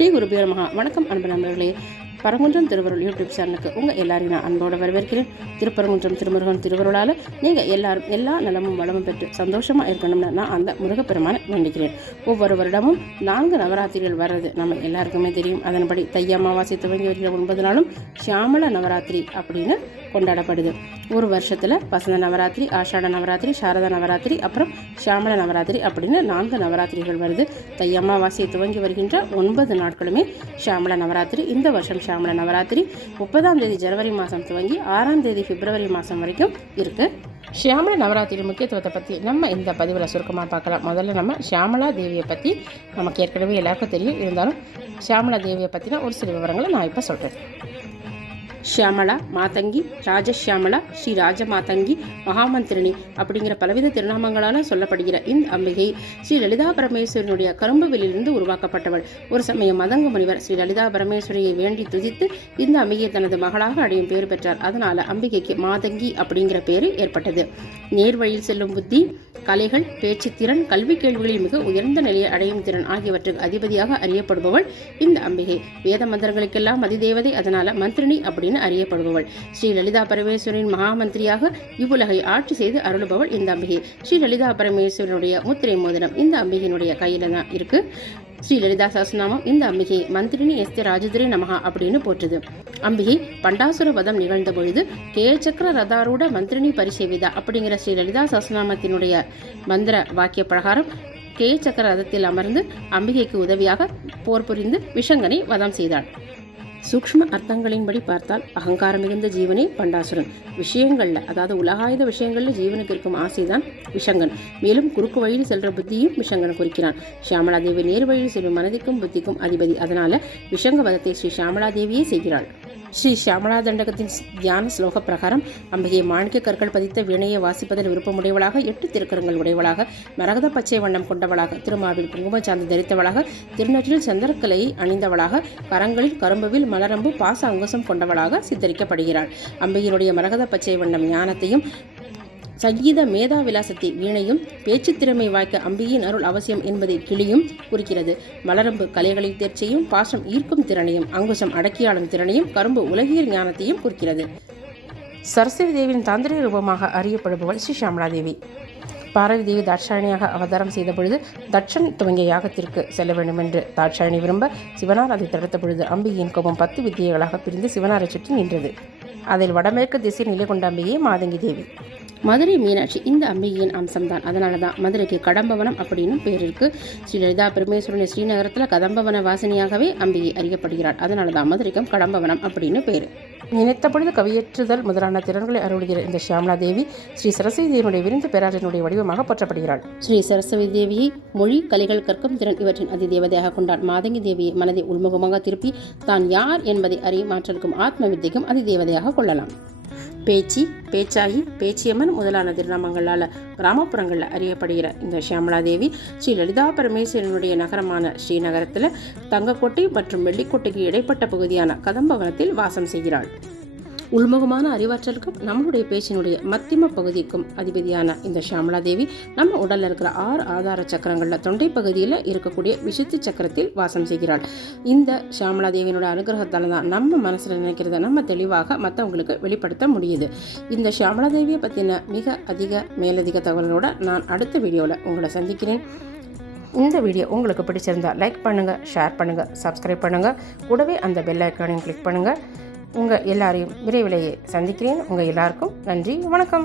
ஸ்ரீ குருபியர் மகா. வணக்கம் அன்பு நண்பர்களே. பரங்குன்றம் திருவருள் யூடியூப் சேனலுக்கு உங்கள் எல்லாரையும் நான் அன்போடு வரவேற்கிறேன். திருப்பரங்குன்றம் திருமுருகன் திருவருளால் நீங்கள் எல்லாரும் எல்லா நலமும் வளமும் பெற்று சந்தோஷமாக இருக்கணும்னு நான் அந்த முருகப்பெருமானை வேண்டிக்கிறேன். ஒவ்வொரு வருடமும் நான்கு நவராத்திரிகள் வர்றது நம்ம எல்லாருக்குமே தெரியும். அதன்படி தை அமாவாசை துவங்கி வருகிற ஒன்பது நாளும் சியாமல நவராத்திரி அப்படின்னு கொண்டாடப்படுது. ஒரு வருஷத்தில் வசந்த நவராத்திரி ஆஷாட நவராத்திரி சாரதா நவராத்திரி அப்புறம் ஷியாமள நவராத்திரி அப்படின்னு நான்கு நவராத்திரிகள் வருது. தை அமாவாசையை துவங்கி வருகின்ற ஒன்பது நாட்களுமே ஷியாமள நவராத்திரி. இந்த வருஷம் ஷியாமள நவராத்திரி முப்பதாம் தேதி ஜனவரி மாதம் துவங்கி ஆறாம் தேதி பிப்ரவரி மாதம் வரைக்கும் இருக்குது ஷியாமல நவராத்திரி முக்கியத்துவத்தை பற்றி நம்ம இந்த பதிவில் சுருக்கமாக பார்க்கலாம். முதல்ல நம்ம ஷியாமளா தேவியை பற்றி நமக்கு ஏற்கனவே எல்லாருக்கும் தெரியும். இருந்தாலும் ஷியாமளா தேவியை பற்றின ஒரு சில விவரங்களை நான் இப்போ சொல்கிறேன் ஷியாமளா மாதங்கி ராஜஷியாமளா ஸ்ரீ ராஜமாதங்கி மகாமந்திரிணி அப்படிங்கிற பலவித திருநாமங்களால் சொல்லப்படுகிற இந்த அம்பிகை ஸ்ரீ லலிதா பரமேஸ்வரனுடைய கரும்புவிலிருந்து உருவாக்கப்பட்டவள். ஒரு சமயம் மதங்க முனிவர் ஸ்ரீ லலிதா பரமேஸ்வரியை வேண்டி துதித்து இந்த அம்பிகை தனது மகளாக அடையும் பேர் பெற்றார். அதனால் அம்பிகைக்கு மாதங்கி அப்படிங்கிற பேர் ஏற்பட்டது. நேர்வழியில் செல்லும் புத்தி கலைகள் பேச்சு திறன் கல்வி கேள்விகளில் மிக உயர்ந்த நிலையை அடையும் திறன் ஆகியவற்றுக்கு அதிபதியாக அறியப்படுபவள் இந்த அம்பிகை. வேத மந்திரங்களுக்கெல்லாம் அதிதேவதை அதனால மந்திரினி அப்படின்னு அறியப்படுபவள். ஸ்ரீ லலிதா பரமேஸ்வரின் மகாமந்திரியாக இவ்வுலகை ஆட்சி செய்து அருளுபவள் இந்த அம்பிகை. ஸ்ரீ லலிதா பரமேஸ்வரனுடைய முத்திரை மோதிரம் இந்த அம்பிகையினுடைய கையில தான் இருக்கு. ஸ்ரீ லலிதா சஹஸ்ரநாமம் இந்த அம்பிகை மந்திரினி எஸ்தே ராஜதுரை நமகா அப்படின்னு போற்றுது. அம்பிகை பண்டாசுர வதம் நிகழ்ந்த பொழுது கேச்சக்கர ரதாரூட மந்திரினி பரிசேவிதா அப்படிங்கிற ஸ்ரீ லலிதா சஹஸ்ரநாமத்தினுடைய மந்திர வாக்கிய பிரகாரம் கே சக்கர ரதத்தில் அமர்ந்து அம்பிகைக்கு உதவியாக போர் புரிந்து விஷங்கனை வதம் செய்தாள். சூக்ஷ்ம அர்த்தங்களின்படி பார்த்தால் அகங்காரம் மிகுந்த ஜீவனே பண்டாசுரன். விஷயங்களில் அதாவது உலகாயுத விஷயங்களில் ஜீவனுக்கு இருக்கும் ஆசைதான் விஷங்கன். மேலும் குறுக்கு வழியில் செல்ற புத்தியும் விஷங்கன் குறிக்கிறான். ஷியாமலாதேவி நேர் வழியில் செல்லும் மனதிற்கும் புத்திக்கும் அதிபதி. அதனால விஷங்க வதத்தை ஸ்ரீ ஷியாமலாதேவியே செய்கிறாள். ஸ்ரீ சியாமலா தண்டகத்தின் தியான ஸ்லோக பிரகாரம் அம்பிகை மாணிக்க கற்கள் பதித்த வீணையை வாசிப்பதில் விருப்பமுடையவளாக எட்டு திருக்கரங்கள் உடையவளாக மரகத பச்சை வண்ணம் கொண்டவளாக திருமாவில் குங்கும சாந்து தரித்தவளாக திருநற்றில் சந்திரக்கலை அணிந்தவளாக கரங்களில் கரும்புவில் மலரம்பு பாச அங்குசம் கொண்டவளாக சித்தரிக்கப்படுகிறாள். அம்பிகையினுடைய மரகத பச்சை வண்ணம் ஞானத்தையும் சங்கீத மேதா விலாசத்தை வீணையும் பேச்சு திறமை வாய்க்க அம்பியின் அருள் அவசியம் என்பதை கிளியும் குறிக்கிறது. மலரம்பு கலைகளின் தேர்ச்சியும் பாசம் ஈர்க்கும் திறனையும் அங்குசம் அடக்கியாளும் திறனையும் கரும்பு உலகியல் ஞானத்தையும் குறிக்கிறது. சரஸ்வதி தேவியின் தாந்திரிக ரூபமாக அறியப்படுபவள் ஸ்ரீ ஷாமலாதேவி பார்வதி தேவி தாட்சாயணியாக அவதாரம் செய்த பொழுது தட்சன் துவங்கிய யாகத்திற்கு செல்ல வேண்டும் என்று தாட்சாயணி விரும்ப சிவனார் அதை தடுத்த பொழுது அம்பிகையின் கோபம் பத்து வித்தியைகளாக பிரிந்து சிவனாரை சுற்றி நின்றது. அதில் வடமேற்கு திசை நிலை கொண்ட அம்பிகையே மாதங்கி தேவி. மதுரை மீனாட்சி இந்த அம்பிகையின் அம்சம்தான். அதனால தான் மதுரைக்கு கடம்பவனம் அப்படின்னு பேர் இருக்கு. ஸ்ரீ லலிதா பரமேஸ்வரன் ஸ்ரீநகரத்தில் கதம்பவன வாசனியாகவே அம்பிகை அறியப்படுகிறாள் அதனால தான் மதுரைக்கும் கடம்பவனம் அப்படின்னு பேர். நினைத்த பொழுது கவியேற்றுதல் முதலான திறன்களை அருள்கிற இந்த ஷியாமலா தேவி ஸ்ரீ சரஸ்வதி தேவியுடைய விருந்து பேராஜனுடைய வடிவமாக போற்றப்படுகிறாள். ஸ்ரீ சரஸ்வதி தேவியை மொழி கலைகள் கற்கும் திறன் இவற்றின் அதிதேவதையாக கொண்டான். மாதங்கி தேவியை மனதை உள்முகமாக திருப்பி தான் யார் என்பதை அறியும் ஆற்றலுக்கும் ஆத்ம வித்தைக்கும் அதிதேவதையாக கொள்ளலாம். பேச்சி பேச்சாகி பேச்சியம்மன் முதலான திருநாமங்களால் கிராமப்புறங்களில் அறியப்படுகிற இந்த ஷியாமலாதேவி ஸ்ரீ லலிதா பரமேஸ்வரனுடைய நகரமான ஸ்ரீநகரத்தில் தங்கக்கோட்டை மற்றும் வெள்ளிக்கோட்டைக்கு இடைப்பட்ட பகுதியான கதம்பவனத்தில் வாசம் செய்கிறாள். உள்முகமான அறிவாற்றலுக்கும் நம்மளுடைய பேச்சினுடைய மத்திம பகுதிக்கும் அதிபதியான இந்த ஷாமலா தேவி நம்ம உடலில் இருக்கிற ஆறு ஆதார சக்கரங்களில் தொண்டை பகுதியில் இருக்கக்கூடிய விசுத்தி சக்கரத்தில் வாசம் செய்கிறாள். இந்த ஷாமலா தேவியினுடைய அனுகிரகத்தால் தான் நம்ம மனசில் நினைக்கிறத நம்ம தெளிவாக மற்றவங்களுக்கு வெளிப்படுத்த முடியுது. இந்த ஷாமலா தேவியை பற்றின மிக அதிக மேலதிக தகவல்களோட நான் அடுத்த வீடியோவில் உங்களை சந்திக்கிறேன். இந்த வீடியோ உங்களுக்கு பிடிச்சிருந்தா லைக் பண்ணுங்கள் ஷேர் பண்ணுங்கள் சப்ஸ்கிரைப் பண்ணுங்கள் கூடவே அந்த பெல் ஐக்கானையும் கிளிக் பண்ணுங்கள் உங்கள் எல்லாரையும் விரைவிலேயே சந்திக்கிறேன். உங்கள் எல்லாருக்கும் நன்றி. வணக்கம்.